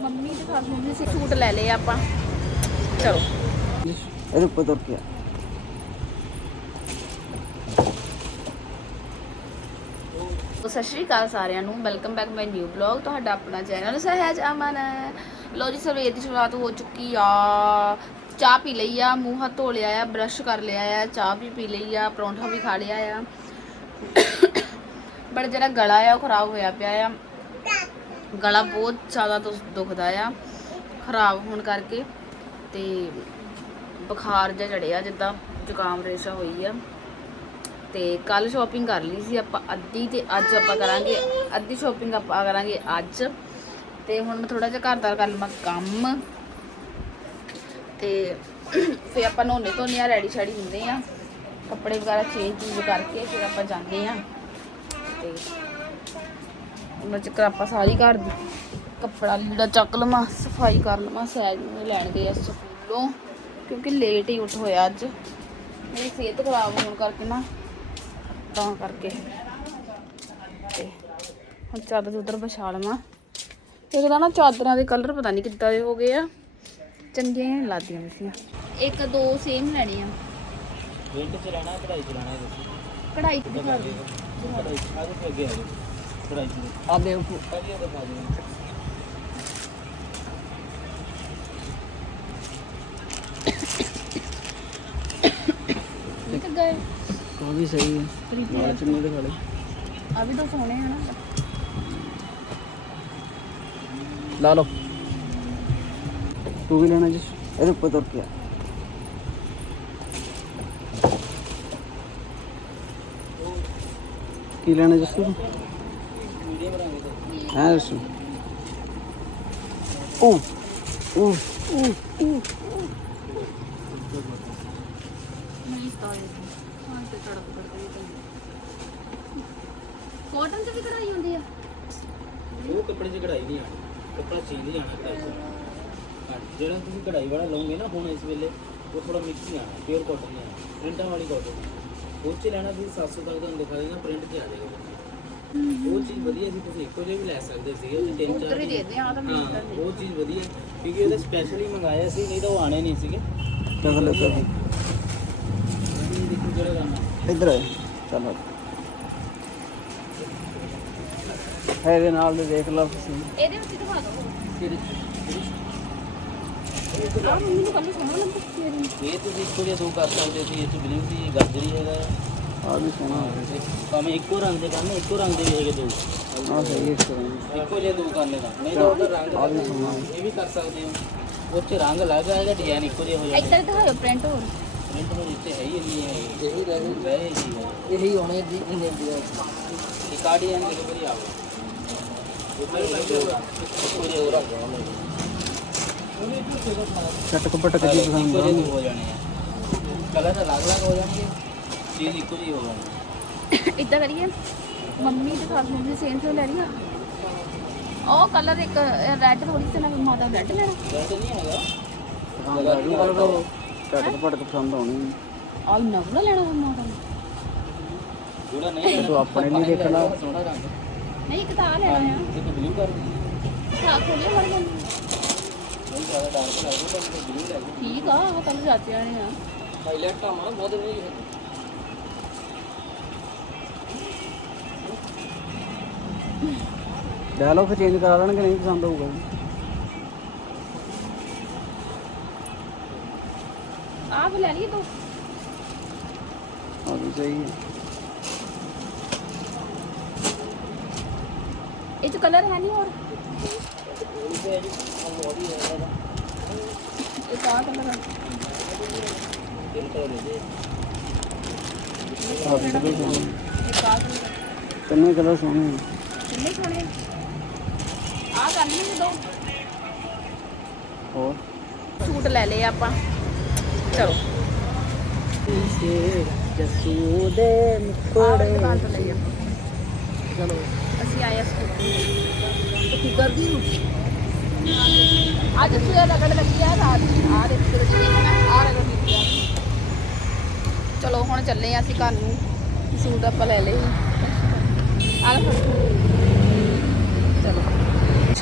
Mummy ਦੇ ਖਾਸ mummy ਸੇ suit ਲੈ ਲਏ ਆਪਾਂ। ਚਲੋ। ਇਹਦੇ ਉੱਪਰ ਤੁਰ ਕੇ ਸਤਿ ਸ਼੍ਰੀ ਅਕਾਲ ਸਾਰਿਆਂ ਨੂੰ welcome back my new blog ਤੁਹਾਡਾ ਆਪਣਾ ਚੈਨਲ ਸਹਿਜ ਅਮਨ। ਲੋ ਜੀ ਸਵੇਰ ਦੀ ਸ਼ੁਰੂਆਤ ਹੋ ਚੁੱਕੀ ਆ। ਚਾਹ ਪੀ ਲਈ ਆ ਮੂੰਹ ਹੱਥ ਧੋ ਲਿਆ ਆ ਬ੍ਰਸ਼ ਕਰ ਲਿਆ ਆ ਚਾਹ ਵੀ ਪੀ ਲਈ ਆ ਪਰੌਂਠਾ ਵੀ ਖਾ ਲਿਆ ਆ। ਬਟ ਜਿਹੜਾ ਗਲਾ ਆ ਉਹ ਖਰਾਬ ਹੋਇਆ ਪਿਆ ਆ। ਗਲਾ ਬਹੁਤ ਜ਼ਿਆਦਾ ਦੁ- ਦੁਖਦਾ ਆ, ਖਰਾਬ ਹੋਣ ਕਰਕੇ ਤੇ ਬੁਖਾਰ ਜਿਹਾ ਚੜਿਆ ਜਿੱਦਾਂ ਜ਼ੁਕਾਮ ਰੇਸ਼ਾ ਹੋਈ ਆ। ਤੇ ਕੱਲ ਸ਼ਾਪਿੰਗ ਕਰ ਲਈ ਸੀ ਆਪਾਂ ਅੱਧੀ ਤੇ ਅੱਜ ਆਪਾਂ ਕਰਾਂਗੇ, ਅੱਧੀ ਸ਼ਾਪਿੰਗ ਆਪਾਂ ਕਰਾਂਗੇ ਅੱਜ। ਤੇ ਹੁਣ ਮੈਂ ਥੋੜਾ ਜਿਹਾ ਘਰ ਦਾ ਕਰ ਲਵਾਂ ਕੰਮ। ਤੇ ਫਿਰ ਆਪਾਂ ਨਹਾਉਣੇ ਧੋਨੇ ਆ, ਰੈਡੀ ਸ਼ੈਡੀ ਹੁੰਦੇ ਆ। ਕੱਪੜੇ ਵਗੈਰਾ ਚੇਂਜ ਚੂਜ ਕਰਕੇ ਫਿਰ ਆਪਾਂ ਜਾਂਦੇ ਆ। ਤੇ ਉਹਨਾਂ ਚੱਕਰ ਆਪਾਂ ਸਾਰੀ ਘਰ ਦੀ ਕੱਪੜਾ ਲੀੜਾ ਚੱਕ ਲਵਾਂ ਸਫ਼ਾਈ ਕਰ ਲਵਾਂ ਸਹਿਜ ਨੂੰ ਲੈਣ ਗਏ ਆ ਸਕੂਲੋਂ ਕਿਉਂਕਿ ਲੇਟ ਹੀ ਉੱਠ ਹੋਇਆ ਅੱਜ। ਮੇਰੀ ਸਿਹਤ ਖਰਾਬ ਹੋਣ ਕਰਕੇ ਨਾ ਤਾਂ ਕਰਕੇ। ਤੇ ਹੁਣ ਚਾਦਰ ਉਧਰ ਵਿਛਾ ਲਵਾਂ। ਇੱਕ ਤਾਂ ਨਾ ਚਾਦਰਾਂ ਦੇ ਕਲਰ ਪਤਾ ਨਹੀਂ ਕਿੱਦਾਂ ਦੇ ਹੋ ਗਏ ਆ ਚੰਗੀਆਂ ਨਹੀਂ ਲੱਗਦੀਆਂ ਵੈਸੀਆਂ ਇੱਕ ਦੋ ਸੇਮ ਲੈਣੇ ਆ। ਪ੍ਰਿੰਟ ਚ ਰਹਿਣਾ ਕਢਾਈ ਚ ਰਹਿਣਾ ਕਢਾਈ ਦਿਓ। ਕਢਾਈ ਦੇ ਅੱਗੇ ਆ ਜਾਓ। ਕਢਾਈ ਚ ਆ ਦੇ ਉੱਪਰ ਅੱਗੇ ਦਿਖਾ ਦਿਓ ਠੀਕ ਗਏ ਆ ਵੀ ਸਹੀ ਹੈ ਨਾਲ ਚੁੰਨੀ ਦਿਖਾ ਲੈ ਆ ਵੀ ਤਾਂ ਸੋਹਣੇ ਆ ਨਾ ਲਾ ਲਓ ਤੂੰ ਵੀ ਹਾਂ ਜਿਸ ਉਹ ਉਹ ਉਹ ਕਾਟਨ ਚ ਵੀ ਕਢਾਈ ਹੁੰਦੀ ਆ? ਉਹ ਕੱਪੜੇ 'ਚ ਕਢਾਈ ਨਹੀਂ ਆਣੀ ਕੱਪੜਾ ਚੀਜ਼ ਨਹੀਂ ਆਣਾ ਕਢਾਈ 'ਚ। ਹਾਂ, ਜਿਹੜਾ ਤੁਸੀਂ ਕਢਾਈ ਵਾਲਾ ਲਓਗੇ ਨਾ ਹੁਣ ਇਸ ਵੇਲੇ ਉਹ ਥੋੜਾ ਮਿਕਸ ਹੀ ਆਣਾ ਪਿਓਰ ਕਾਟਨ ਨਹੀਂ ਆਣਾ ਪ੍ਰਿੰਟਾਂ ਵਾਲੀ ਕਾਟਨ ਉਹ 'ਚ ਲੈਣਾ ਤੁਸੀਂ 700 ਤੱਕ ਤੁਹਾਨੂੰ ਦਿਖਾ ਦੇਣਾ ਪ੍ਰਿੰਟ 'ਚ ਆ ਜਾਏਗਾ। ਉਹ ਚੀਜ਼ ਵਧੀਆ ਸੀ ਤੁਸੀਂ ਇੱਕੋ ਜਿਹੀ ਵੀ ਲੈ ਸਕਦੇ ਸੀਗੇ ਉਹਦੇ ਤਿੰਨ ਉੱਧਰ ਚਾਰ ਹੀ ਦੇ ਦੇ ਆ ਤਾਂ ਮੈਨੂੰ ਹਾਂ ਉਹ ਚੀਜ਼ ਵਧੀਆ ਕਿਉਂਕਿ ਉਹਦੇ ਸਪੈਸ਼ਲੀ ਮੰਗਾਇਆ ਸੀ ਨਹੀਂ ਤਾਂ ਉਹ ਆਣੇ ਨਹੀਂ ਸੀਗੇ। ਕਦੋਂ ਲੱਗਾ ਸੀ ਦੇਖੋ ਜਿਹੜਾ ਕਰਨਾ ਇੱਧਰ ਆ ਚਲੋ ਇਹਦੇ ਨਾਲ ਦੇ ਦੇਖ ਲਓ ਤੁਸੀਂ। ਇਹਦੇ ਵਿੱਚ ਦਿਖਾ ਦਿਓ। ਆ ਮੰਮੀ ਨੂੰ ਕੱਲ ਸੋਹਣਾ ਲੱਗਦਾ। ਇਹ ਤੁਸੀਂ ਇੱਕੋ ਜਿਹਾ ਦੋ ਕਰ ਸਕਦੇ ਸੀ ਇਹ ਚ ਬਲੂ ਸੀ ਗਾਜਰੀ ਹੈਗਾ। ਆ ਵੀ ਸੋਹਣਾ ਭਾਵੇਂ ਇੱਕੋ ਰੰਗ ਦੇ ਕਰਨੇ ਇੱਕੋ ਰੰਗ ਦੇ ਵੀ ਹੈਗੇ ਦੋ। ਆ ਸਹੀ ਹੈ ਇੱਕੋ ਜਿਹੇ ਦੋ ਕਰਨੇ ਦਾ। ਨਹੀਂ ਤਾਂ ਉਹਦਾ ਰੰਗ ਆ ਵੀ ਸੋਹਣਾ ਇਹ ਵੀ ਕਰ ਸਕਦੇ ਹੋ। ਉਹ ਚ ਰੰਗ ਲੱਗ ਜਾਏਗਾ ਡਿਜ਼ਾਈਨ ਇੱਕੋ ਜਿਹਾ ਹੋ ਜਾਏਗਾ ਇੱਧਰ ਦਿਖਾਓ ਪ੍ਰਿੰਟ ਹੋਰ। ਪ੍ਰਿੰਟ ਹੋ ਇੱਥੇ ਹੈ ਹੀ ਨਹੀਂ ਹੈ ਇਹੀ ਰਹਿ ਗਈ। ਰਹਿ ਹੀ ਹੈ। ਇਹੀ ਹੋਣੇ ਦੀ ਇੰਨੇ ਦੀ ਇਹ ਕਾਰਡੀਅਨ ਡਿਲੀਵਰੀ ਆਵੇ ਉੱਧਰ ਲੱਗੇਗਾ ਇੱਕੋ ਜਿਹਾ ਹੋ ਰਹਾ ਚਟਕ ਪਟਕ ਜੀ ਪਸੰਦ ਇੱਕੋ ਜਿਹੇ ਹੋ ਜਾਣੇ ਆ। ਕਲਰ ਅਲੱਗ ਅਲੱਗ ਹੋ ਜਾਣਗੇ। ਚੀਜ਼ ਇੱਕੋ ਜਿਹੀ ਹੋ ਜਾਣੀ ਇੱਦਾਂ ਕਰੀਏ ਮੰਮੀ ਦੇ ਖਾਸ ਮੰਮੀ ਸੇਮ ਤੋਂ ਲੈ ਰਹੀ ਆ ਉਹ ਕਲਰ ਇੱਕ ਰੈੱਡ ਥੋੜੀ ਸੀ ਨਾ ਮਾਤਾ ਰੈੱਡ ਲੈਣਾ। ਰੈਡ ਨਹੀਂ ਹੈਗਾ। ਚਟਕ ਪਟਕ ਪਸੰਦ ਆਉਣੀ। ਆਲ ਨਵਲਾ ਲੈਣਾ ਵਾ ਮਾਤਾ ਨੇ। ਜਿਹੜਾ ਨਹੀਂ ਲੈਣਾ ਤੂੰ ਆਪਣੇ ਲਈ ਦੇਖਣਾ। ਸੋਹਣਾ ਰੰਗ। ਨਹੀਂ ਇੱਕ ਤਾਂ ਆਹ ਲੈਣਾ ਆ। ਇੱਕ ਬਲੂ ਕਰ। ਖਾ ਖੋਲੇ ਮੜ ਜਾਂਦੀ ਨਹੀਂ ਜ਼ਿਆਦਾ ਡਾਰਕ ਲੱਗਦਾ ਤਾਂ ਬਲੂ ਲੈ ਲਓ। ਠੀਕ ਆ ਉਹ ਕਲਰ ਜਾਤੇ ਆਣੇ ਆ। ਹਾਈਲਾਈਟ ਤਾਂ ਮਾਂ ਬਹੁਤ ਨਹੀਂ ਹੈ ਲੈ ਲਓ ਫਿਰ ਚੇਂਜ ਕਰਾ ਲੈਣਗੇ ਨਹੀਂ ਪਸੰਦ ਆਊਗਾ ਜੀ। ਆਹ ਵੀ ਲੈ ਲਈਏ ਤੂੰ। ਆ ਵੀ ਸਹੀ ਹੈ। ਇਹ ਚ ਕਲਰ ਹੈ ਨਹੀਂ ਹੋਰ? ਇੱਕ ਆਹ ਕਲਰ ਆ ਦਿਲ ਤੋਂ ਲੈ ਦੇ ਆ ਵੀ ਬਿਲਕੁਲ ਸੋਹਣਾ ਇੱਕ ਆਹ ਕਲਰ ਤਿੰਨੇ ਕਲਰ ਸੋਹਣੇ ਨੇ ਕਿੰਨੇ ਸੋਹਣੇ ਆਹ ਕਰ ਲਈ ਦੋ ਹੋਰ? ਸੂਟ ਲੈ ਲਏ ਆਪਾਂ। ਚਲੋ। ਜਸੂ ਦੇ ਚਲੋ। ਅਸੀਂ ਆਏ ਤੇ ਕੀ ਕਰਦੀ ਹੂੰ ਅੱਜ ਸਵੇਰ ਲਗੜ ਲੱਗੀ ਆ ਰਾਤ ਆ ਦੇਖ ਆ ਰਗੜ ਲੱਗੀ ਆ ਚਲੋ ਹੁਣ ਚੱਲੇ ਆ ਅਸੀਂ ਘਰ ਨੂੰ। ਸੂਟ ਆਪਾਂ ਲੈ ਲਏ। ਆ ਲੈ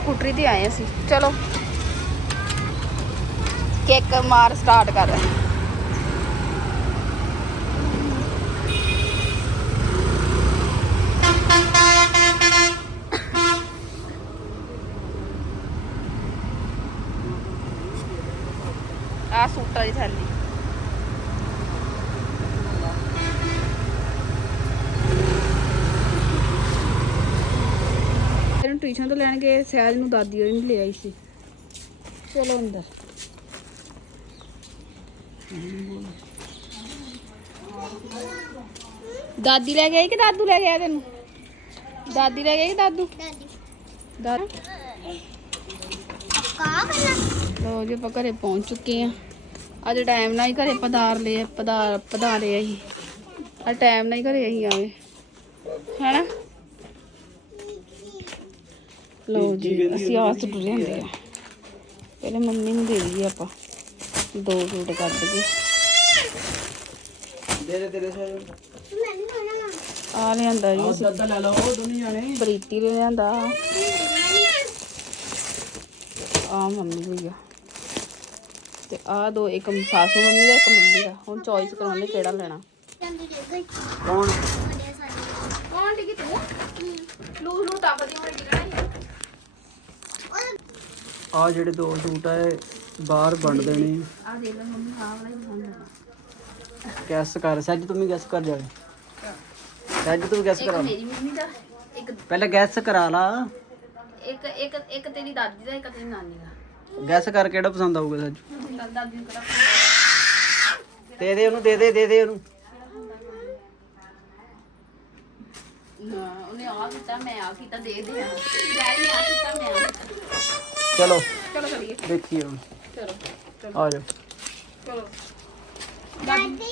ਸਕੂਟਰੀ ਤੇ ਆਏ ਅਸੀਂ। ਚਲੋ। ਕਿੱਕ ਮਾਰ ਸਟਾਰਟ ਕਰ। ਆ ਸੂਟਾਂ ਦੀ ਥੈਲੀ। ਟਿਊਸ਼ਨ ਤੋਂ ਲੈਣ ਗਏ ਸਹਿਜ ਨੂੰ ਦਾਦੀ ਹੋਰੀ ਨੇ ਲੈ ਆਈ ਸੀ। ਚਲੋ ਅੰਦਰ। ਦਾਦੀ ਲੈ ਕੇ ਕਿ ਦਾਦੂ ਲੈ ਕੇ ਤੈਨੂੰ? ਦਾਦੀ ਲੈ ਕੇ ਕਿ ਦਾਦੂ? ਦਾਦੂ ਲੋ ਜੀ, ਆਪਾਂ ਘਰੇ ਪਹੁੰਚ ਚੁੱਕੇ ਆ ਅੱਜ ਟਾਈਮ ਨਾਲ ਹੀ ਘਰੇ ਪਧਾਰ ਲਏ, ਪਧਾਰ ਪਧਾਰੇ ਅਸੀਂ ਅੱਜ ਟਾਈਮ ਨਾਲ ਹੀ ਘਰੇ ਅਸੀਂ ਆਵੇ ਹੈਨਾ ਲੋ ਜੀ ਅਸੀਂ ਆਸ ਟੁਰੇ ਹੁੰਦੇ ਆ। ਪਹਿਲੇ ਮੰਮੀ ਨੂੰ ਦੇ ਦਈਏ ਆਪਾਂ। ਦੋ ਸੂਟ ਕੱਢ ਕੇ ਦੇ ਤੇਰੇ ਸਾਰੇ। ਆ ਲਿਆਂਦਾ ਜੀ ਆਹ ਲੈ ਲਓ ਦੋਨੇ ਜਾਣੇ। ਪ੍ਰੀਤੀ ਨੇ ਲਿਆਂਦਾ ਆ ਮੰਮੀ ਲਈ ਆ। ਤੇ ਆ ਦੋ ਇੱਕ ਸਾਸੂ ਮੰਮੀ ਦਾ ਇੱਕ ਮੰਮੀ ਦਾ। ਹੁਣ ਚੋਇਸ ਕਰਾਉਣੇ ਕਿਹੜਾ ਲੈਣਾ। ਕੌਣ? ਕੌਣ ਟਿਕੀ ਤੂੰ? ਲੂ ਲੂ ਟੱਪਦੀ ਹੋਣੀ ਕਿਹੜਾ ਆ ਜਿਹੜੇ ਦੋ ਸੂਟ ਆ ਇਹ ਬਾਹਰ ਵੰਡ ਦੇਣੇ। ਆ ਦੇ ਲੈ ਮੰਮੀ ਆ ਵਾਲਾ ਹੀ ਪਸੰਦ ਆ ਗੈਸ ਕਰ ਸੱਜ ਤੂੰ ਵੀ ਗੈਸ ਕਰ ਸੱਜ ਤੂੰ ਗੈਸ ਇੱਕ ਕਰਾ ਮੇਰੀ ਮੰਮੀ ਦਾ ਇੱਕ ਪਹਿਲੇ ਗੈਸ ਕਰਾ ਲਾ। ਇੱਕ ਇੱਕ ਇੱਕ ਤੇਰੀ ਦਾਦੀ ਦਾ ਇੱਕ ਤੇਰੀ ਨਾਨੀ ਦਾ। ਗੈਸ ਕਰ ਕਿਹੜਾ ਪਸੰਦ ਆਊਗਾ ਸੱਜ ਦਾਦੀ ਨੂੰ ਦੇ ਦੇ ਉਹਨੂੰ ਦੇ ਦੇ ਦੇ ਦੇ ਉਹਨੂੰ। ਨਾ ਉਹਨੇ ਆ ਕੀਤਾ ਮੈਂ ਆ ਕੀਤਾ ਦੇ ਦੇ ਆ ਡੈਡੀ ਨੇ ਆ ਕੀਤਾ ਮੈਂ ਆ ਕੀਤਾ। ਚਲੋ। ਚਲੋ ਕਰੀਏ ਦੇਖੀਏ ਹੁਣ। ਚਲੋ ਆ ਜਾਓ। ਚਲੋ। ਦਾਦੀ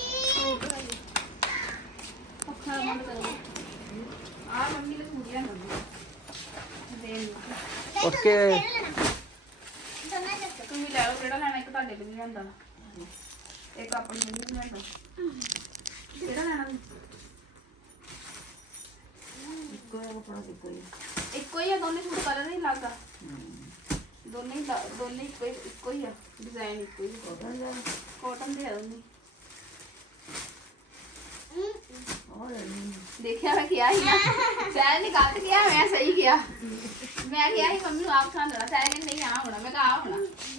ਅੱਖਾਂ ਬੰਦ ਕਰੋ। ਆ ਮੰਮੀ ਨੇ ਸੂਟ ਲਿਆਂਦਾ ਦੇ ਉੱਠ ਕੇ ਤੁਸੀਂ ਲੈ ਲਓ ਕਿਹੜਾ ਲੈਣਾ ਇੱਕ ਤੁਹਾਡੇ ਲਈ ਵੀ ਲਿਆਂਦਾ। ਇੱਕ ਆਪਣੀ ਮੰਮੀ ਨੂੰ ਲਿਆਂਦਾ। ਕਿਹੜਾ ਲੈਣਾ? ਤੁਸੀਂ? ਇੱਕੋ ਹੀ ਆ ਦੋਨੇ ਸੂਟ ਕਲਰ ਨਹੀਂ ਲੱਗਾ ਦੋਨੇ ਹੀ ਲਾ- ਦੋਨੇ ਇੱਕੋ ਹੀ ਇੱਕੋ ਹੀ ਆ ਡਿਜ਼ਾਈਨ ਇੱਕੋ ਹੀ ਕਾਟਨ ਦੇ ਕਾਟਨ ਦੇ ਆ ਦੋਨੇ। ਦੇਖਿਆ ਮੈਂ ਕਿਹਾ ਹੀ ਨਾ। ਸਹਿਜ ਨੇ ਗਲਤ ਕਿਹਾ ਮੈਂ ਸਹੀ ਕਿਹਾ। ਮੈਂ ਕਿਹਾ ਸੀ ਮੰਮੀ ਨੂੰ ਆਪ ਪਸੰਦ ਆਉਣਾ ਸਹਿਜ ਨੇ ਨਹੀਂ ਆ ਹੋਣਾ ਮੈਂ ਕਿਹਾ ਆ ਹੋਣਾ।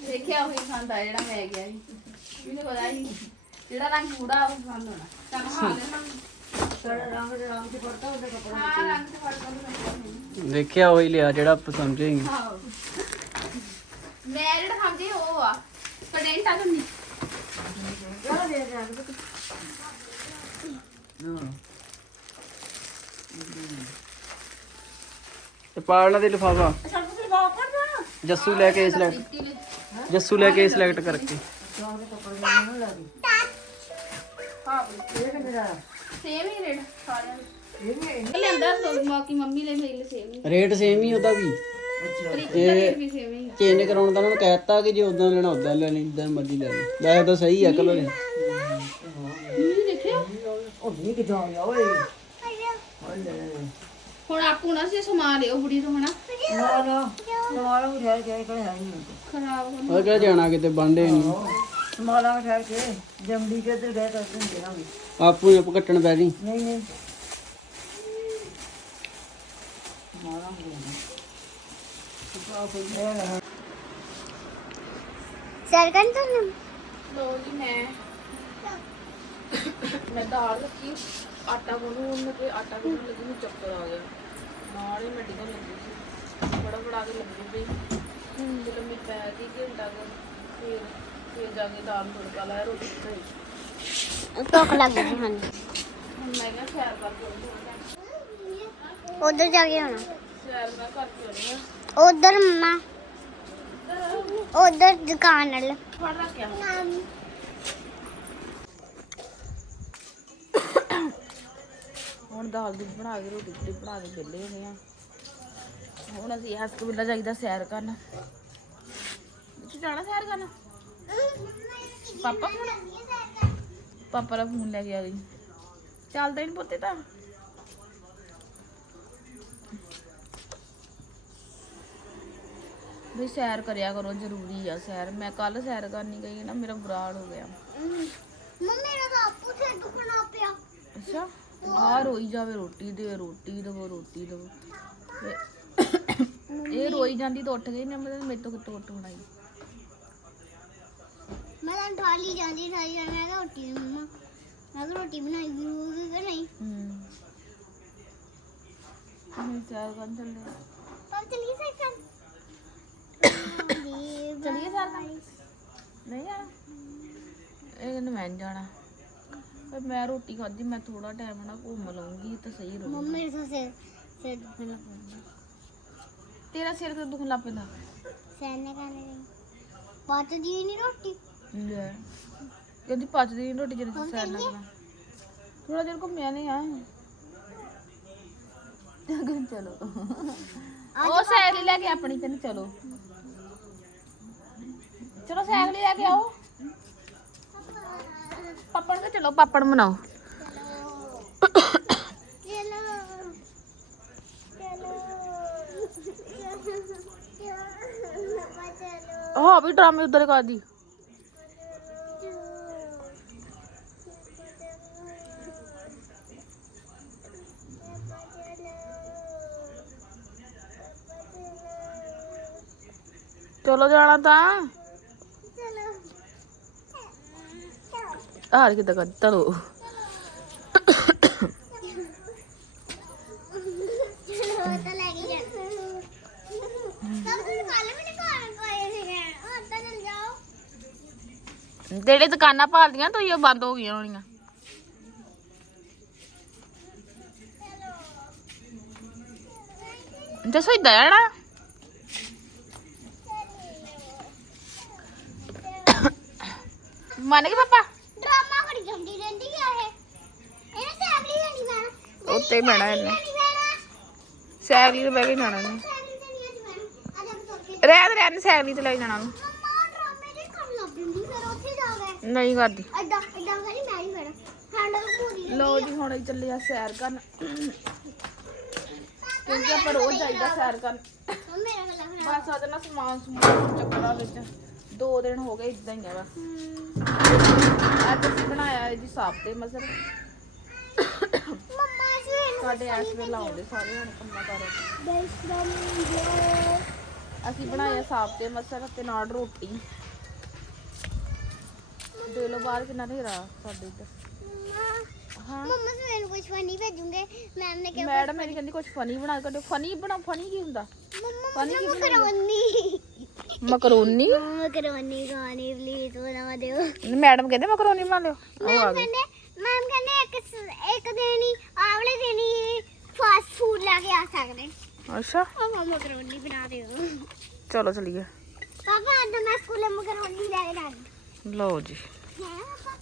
ਦੇਖਿਆ ਉਹੀ ਪਸੰਦ ਆ ਜਿਹੜਾ ਮੈਂ ਕਿਹਾ ਸੀ। ਮੈਨੂੰ ਪਤਾ ਸੀ ਜਿਹੜਾ ਰੰਗ ਕੂੜਾ ਉਹ ਪਸੰਦ ਹੋਣਾ। ਚੱਲ ਹਾਂ। ਲੈ ਮੰਮੀ ਹਾਂ ਦੇਖਿਆ ਉਹੀ ਲਿਆ ਜਿਹੜਾ ਪਸੰਦ ਆਹੋ। ਮੈਂ ਜਿਹੜਾ ਸਮਝੀ ਉਹ ਆ। ਸਟੂਡੈਂਟ ਆ ਤੁਮੀ ਤੇ ਪਾਲਣਾ ਦੇ ਲਿਫਾਫਾ। ਜੱਸੂ ਲੈ ਕੇ ਸਿਲੈਕਟ ਜੱਸੂ ਲੈ ਕੇ ਸਿਲੈਕਟ ਕਰਕੇ। ਹਾਂ ਸੇਮ ਹੀ ਰੇਟ ਸਾਰਿਆਂ ਦੇ। ਇਹ ਲੈਂਦਾ ਸੋ ਬਾਕੀ ਮੰਮੀ ਲਈ ਮੇਰੇ ਲਈ ਸੇਮ ਹੀ। ਰੇਟ ਸੇਮ ਹੀ ਉਹਦਾ ਵੀ। ਪ੍ਰੀਤੀ ਦਾ ਰੇਟ ਵੀ ਸੇਮ ਹੀ। ਚੇਂਜ ਕਰਾਉਣ ਦਾ ਉਹਨਾਂ ਨੂੰ ਕਹਿਤਾ ਕਿ ਜੇ ਉਦਾਂ ਲੈਣਾ ਉਦਾਂ ਲੈ ਲਈ ਜਿੱਦਾਂ ਮਰਜ਼ੀ ਲੈ ਲਈ ਲੈ ਤਾਂ ਸਹੀ ਆ ਕਲਰ। ਨਹੀਂ ਦੇਖਿਆ ਹੁਣ ਆਪੂ ਨਾ ਸੀ ਸਮਾ ਲਿਓ ਬੁੜੀ ਤੋਂ ਹਨਾ ਖਰਾਬ ਹੋ ਉਹ ਕਿਹੜਾ ਜਾਣਾ ਕਿਤੇ ਬਾਂਡੇ ਨਹੀਂ ਆਪੂ ਹੀ ਆਪ ਕੱਟਣ ਪੈ ਜੀ ਸਰਗਨ ਤੋਂ ਲੋ ਜੀ ਮੈਂ। ਮੈਂ ਦਾਲ ਰੱਖੀ। ਆਟਾ ਗੁੰਨੂ ਉਹਨੇ ਤੇ ਆਟਾ ਗੁੰਨੂ ਲੱਗੀ ਨੂੰ ਚੱਕਰ ਆ ਗਿਆ। ਨਾਲ ਹੀ ਮੈਡੀਕਲ ਲੱਗੀ ਸੀ। ਬੜਾ ਬੜਾ ਕੇ ਲੱਗੀ ਪਈ ਤੇ ਲੰਮੀ ਪੈ ਗਈ ਘੰਟਾ ਕੁ ਫਿਰ ਫਿਰ ਜਾ ਕੇ ਦਾਲ ਨੂੰ ਤੜਕਾ ਲਾਇਆ ਰੋਟੀ ਬਣਾਈ। ਭੁੱਖ ਲੱਗੀ ਸੀ ਹਨ ਹੁਣ ਮੈਂ ਕਿਹਾ ਸੈਰ ਕਰਕੇ ਆਉਂਦੀ ਹਾਂ। ਉਧਰ ਜਾ ਕੇ ਆਉਣਾ। ਸੈਰ ਮੈਂ ਕਰਕੇ ਆਉਂਦੀ ਹਾਂ। ਉਧਰ ਮੰਮਾ ਉਧਰ ਦੁਕਾਨ ਨਾਲ ਫੜ ਰੱਖਿਆ ਹੁਣ ਦਾਲ ਦੀ ਬਣਾ ਕੇ ਰੋਟੀ ਥੋੜੀ ਬਣਾ ਕੇ ਵਿਹਲੇ ਹੋ ਗਏ ਆ। ਹੁਣ ਅਸੀਂ ਹਸਪਤਾਲ ਜਾਈਦਾ ਸੈਰ ਕਰਨ। ਤੂੰ ਜਾਣਾ ਸੈਰ ਕਰਨ? ਪਾਪਾ ਫੋਨ ਪਾਪਾ ਦਾ ਫੋਨ ਲੈ ਕੇ ਆ ਗਈ। ਚੱਲਦਾ ਹੀ ਨਹੀਂ ਪੁੱਤੇ ਤਾਂ। ਵੀ ਸੈਰ ਕਰਿਆ ਕਰੋ ਜ਼ਰੂਰੀ ਆ ਸੈਰ। ਮੈਂ ਕੱਲ ਸੈਰ ਕਰਨੀ ਗਈ ਨਾ ਮੇਰਾ ਬੁਰਾ ਹਾਲ ਹੋ ਗਿਆ। ਮੰਮੀ ਤਾਂ ਆਪੂ ਸੇ ਦੁਖਣਾ ਪਿਆ। ਅੱਛਾ ਆ ਰੋਈ ਜਾਵੇ ਰੋਟੀ ਦੇ ਰੋਟੀ ਦੇਵੋ ਰੋਟੀ ਦੇਵੋ। ਇਹ ਰੋਈ ਜਾਂਦੀ ਤਾਂ ਉੱਠ ਗਈ ਨਾ ਮਤਲਬ ਮੇਰੇ ਤੋਂ ਕਿੱਥੋਂ ਉੱਠ ਹੋਣਾ ਈ। ਮੈਂ ਤਾਂ ਠਾਲੀ ਜਾਂਦੀ ਠਾਲੀ ਜਾਂਦੀ ਮੈਂ ਕਿਹਾ ਰੋਟੀ ਮੰਮਾ ਮੈਂ ਕਿਹਾ ਰੋਟੀ ਬਣਾਈ ਵੀ ਹੋਊਗੀ ਕਿ ਨਹੀਂ? ਹੂੰ। ਸੈਰ ਚੱਲੇ ਚੱਲੀਏ ਸੈਰ ਨਹੀਂ ਜਾਣਾ। ਇਹ ਕਹਿੰਦੇ ਮੈਂ ਨੀ ਜਾਣਾ। ਪਰ ਮੈਂ ਰੋਟੀ ਖਾਧੀ ਮੈਂ ਥੋੜਾ ਟਾਈਮ ਨਾ ਘੁੰਮ ਲਵਾਂਗੀ ਤਾਂ ਸਹੀ ਰਹੂਗਾ। ਮੰਮੀ ਸਿਰ ਸਿਰ ਦੁਖਣਾ ਪਿਆ ਤੇਰਾ ਸਿਰ ਤੇ ਦੁਖਣ ਲੱਗ ਪੈਂਦਾ। ਸੈਨ ਨਹੀਂ ਪਚਦੀ ਨਹੀਂ ਰੋਟੀ। ਲੈ। ਕਹਿੰਦੀ ਪਚਦੀ ਨੀ ਰੋਟੀ ਜਦੋਂ ਸੈਰ ਨਾ ਕਰਾਂ ਥੋੜਾ ਜਿਹਾ ਘੁੰਮਿਆ ਨਹੀਂ ਆ। ਚਲੋ ਉਹ ਸਾਈਕਲ ਲੈ ਕੇ ਆਪਣੀ ਕਹਿੰਦੀ ਚਲੋ। ਚਲੋ ਸਾਈਕਲ ਲੈ ਕੇ ਆਓ। ਪਾਪੜ ਕੇ ਚਲੋ ਪਾਪੜ ਬਣਾਓ। ਚਲੋ। ਚਲੋ। ਹਾਂ ਵੀ ਡਰਾਮੇ ਉਧਰ ਕਰਦੀ। ਚਲੋ ਜਾਣਾ ਤਾਂ। ਹਾਰ ਕਿੱਦਾਂ ਕਰ ਚਲੋ ਜਿਹੜੇ ਦੁਕਾਨਾਂ ਭਾਲਦੀਆਂ ਤੋਂ ਇਹ ਬੰਦ ਹੋ ਗਈਆਂ ਹੋਣੀਆਂ। ਦੱਸੋ, ਇਦਾਂ ਆਣਾ ਮੰਨ ਗਏ ਪਾਪਾ? ਡਰਾਮਾ ਕਰੀ ਜਾਂਦੀ ਰਹਿੰਦੀ ਆ ਇਹ। ਇਹਨੇ ਸੈਗਲੀ ਨਹੀਂ ਬੈਣਾ ਉੱਤੇ ਹੀ ਬਹਿਣਾ ਇਹਨੇ। ਨਹੀਂ ਸਾਈਕਲ ਤੇ ਬਹਿ ਕੇ ਜਾਣਾ ਇਹਨੇ ਸੈਗਲੀ ਤੇ ਨਹੀਂ ਅੱਜ ਬੈਣਾ ਅੱਜ ਆਪਾਂ ਤੁਰ ਕੇ ਰਹਿ ਤੇ ਸਾਈਕਲ ਲੈ ਜਾਣਾ ਉਹਨੂੰ। ਦੇ ਨਹੀਂ ਕਰਦੀ। ਐਦਾਂ ਐਦਾਂ ਕਰੀ ਮੈਂ ਹੀ ਬੈਣਾ ਹੈਂਡਲ ਪੂਰੀ ਲੋ ਜੀ ਹੁਣ ਅਸੀਂ ਚੱਲੇ ਆ ਸੈਰ ਕਰਨ। ਕਿਉਂਕਿ ਆਪਾਂ ਰੋਜ਼ ਜਾਈਦਾ ਸੈਰ ਕਰਨ। ਮੇਰਾ ਗਲਾ ਖਰਾਬ। ਬਸ ਉਹਦੇ ਨਾਲ ਸਮਾਨ ਸਮੂਨ ਚੱਕਰਾਂ ਵਿੱਚ। ਦੋ ਦਿਨ ਹੋ ਗਏ ਇਦਾਂ ਹੀ ਆ ਬਸ। ਅੱਜ ਅਸੀਂ ਬਣਾਇਆ ਹੈ ਜੀ ਸਾਬਤੇ ਮਸਰ। ਮੰਮਾ ਜੀ ਸਾਡੇ ਐਸ ਵੇਲੇ ਆਉਂਦੇ ਸਾਰੇ ਹੁਣ ਕੰਮਾਂ ਕਰ ਅਸੀਂ ਬਣਾਇਆ ਸਾਬਤੇ ਮਸਰ ਤੇ ਨਾਲ ਰੋਟੀ। ਦੇ ਲੋ ਬਾਹਰ ਕਿੰਨਾ ਹਨੇਰਾ ਸਾਡੇ ਇੱਧਰ। ਹਾਂ। ਮੰਮਾ ਸਵੇਰ ਕੁਝ ਫਨੀ ਭੇਜੂਗੇ? ਮੈਮ ਨੇ ਕਿਹਾ ਮੈਡਮ ਮੇਰੀ ਕਹਿੰਦੀ ਕੁਝ ਫਨੀ ਬਣਾ ਕੇ ਫਨੀ ਬਣਾ ਫਨੀ ਕੀ ਹੁੰਦਾ? ਮੰਮਾ funny ਕੀ? Macaroni macaroni? ਮਕਰੋਨੀ ਖਾਣੀ ਪਲੀਜ਼ ਬਣਾ ਦਿਓ। ਮੈਡਮ ਕਹਿੰਦੇ ਮਕਰੋਨੀ ਬਣਾ ਲਿਓ। ਉਹ ਆ ਮੈਮ ਗਈ। ਕਹਿੰਦੇ ਮੈਮ ਕਹਿੰਦੇ ਇੱਕ ਇੱਕ ਹੀ ਆਵਲੇ ਹੀ ਫਾਸਟ ਫੂਡ ਲੈ ਕੇ ਆ ਸਕਦੇ। ਅੱਛਾ। ਪਾਪਾ ਮਕਰੋਨੀ ਬਣਾ ਦਿਓ। ਚਲੋ ਚਲੀਏ। ਪਾਪਾ ਅੱਜ ਮੈਂ ਸਕੂਲੇ ਮਕਰੋਨੀ ਲੈ ਕੇ ਜਾਣੀ। ਲਓ ਜੀ।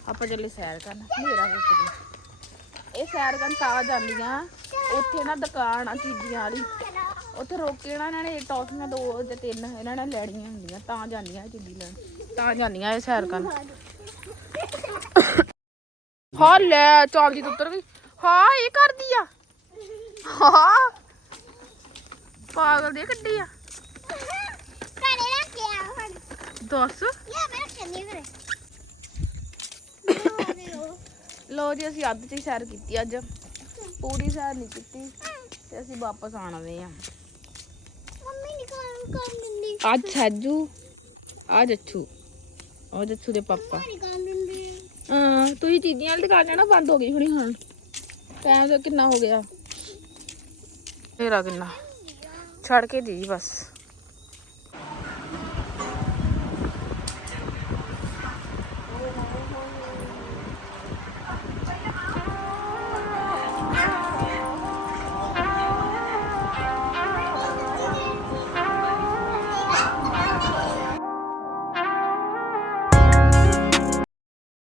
ਆਪਾਂ ਚੱਲੇ ਸੈਰ ਕਰਨ। ਹਨੇਰਾ ਕੁੱਟਦੀ ਇਹ ਸੈਰ ਕਰਨ ਤਾਂ ਜਾਂਦੀਆਂ। ਉੱਥੇ ਨਾ ਦੁਕਾਨ ਆ ਚੀਜ਼ੀਆਂ ਵਾਲੀ। ਉੱਥੇ ਰੋਕ ਕੇ ਨਾ ਇਹਨਾਂ ਨੇ ਟੌਫੀਆਂ ਦੋ ਤੇ ਤਿੰਨ ਇਹਨਾਂ ਨੇ ਲੈਣੀਆਂ ਹੁੰਦੀਆਂ ਤਾਂ ਜਾਂਦੀਆਂ ਇਹ ਲੈਣ ਤਾਂ ਜਾਂਦੀਆਂ ਇਹ ਸੈਰ ਕਰਨ। ਹਾਂ ਲੈ ਚੱਲਦੀ ਤੇ ਉੱਤਰ ਗਈ ਹਾਂ ਇਹ ਕਰਦੀ ਆ। ਹਾਂ। ਪਾਗਲ ਦੇ ਕੱਢੀ ਆ। ਘਰੇ ਰੱਖ ਕੇ ਆ ਹੁਣ। ਦੱਸ। ਯਾ ਮੈਂ ਰੱਖਣੀ ਫਿਰ ਲੋ ਜੀ ਅਸੀਂ ਅੱਧ ਚ ਸੈਰ ਕੀਤੀ ਅੱਜ। ਪੂਰੀ ਸੈਰ ਨਹੀਂ ਕੀਤੀ ਤੇ ਅਸੀਂ ਵਾਪਸ ਆਣ ਆਵੇ ਆ ਮੰਮੀ ਨਿਕਾਲ ਕਰ ਦਿੰਦੀ ਅੱਜ ਛੱਜੂ ਆ ਜੱਛੂ। ਉਹ ਜੱਛੂ ਦੇ ਪਾਪਾ। ਹਾਂ, ਤੁਸੀਂ ਚੀਜ਼ੀਆਂ ਵਾਲੀ ਦੁਕਾਨ ਹੈ ਬੰਦ ਹੋ ਗਈ ਹੁਣੀ ਹੁਣ। ਟਾਈਮ ਤਾਂ ਕਿੰਨਾ ਹੋ ਗਿਆ। ਮੇਰਾ ਕਿੰਨਾ? ਛੱਡ ਕੇ ਦੀ ਬਸ।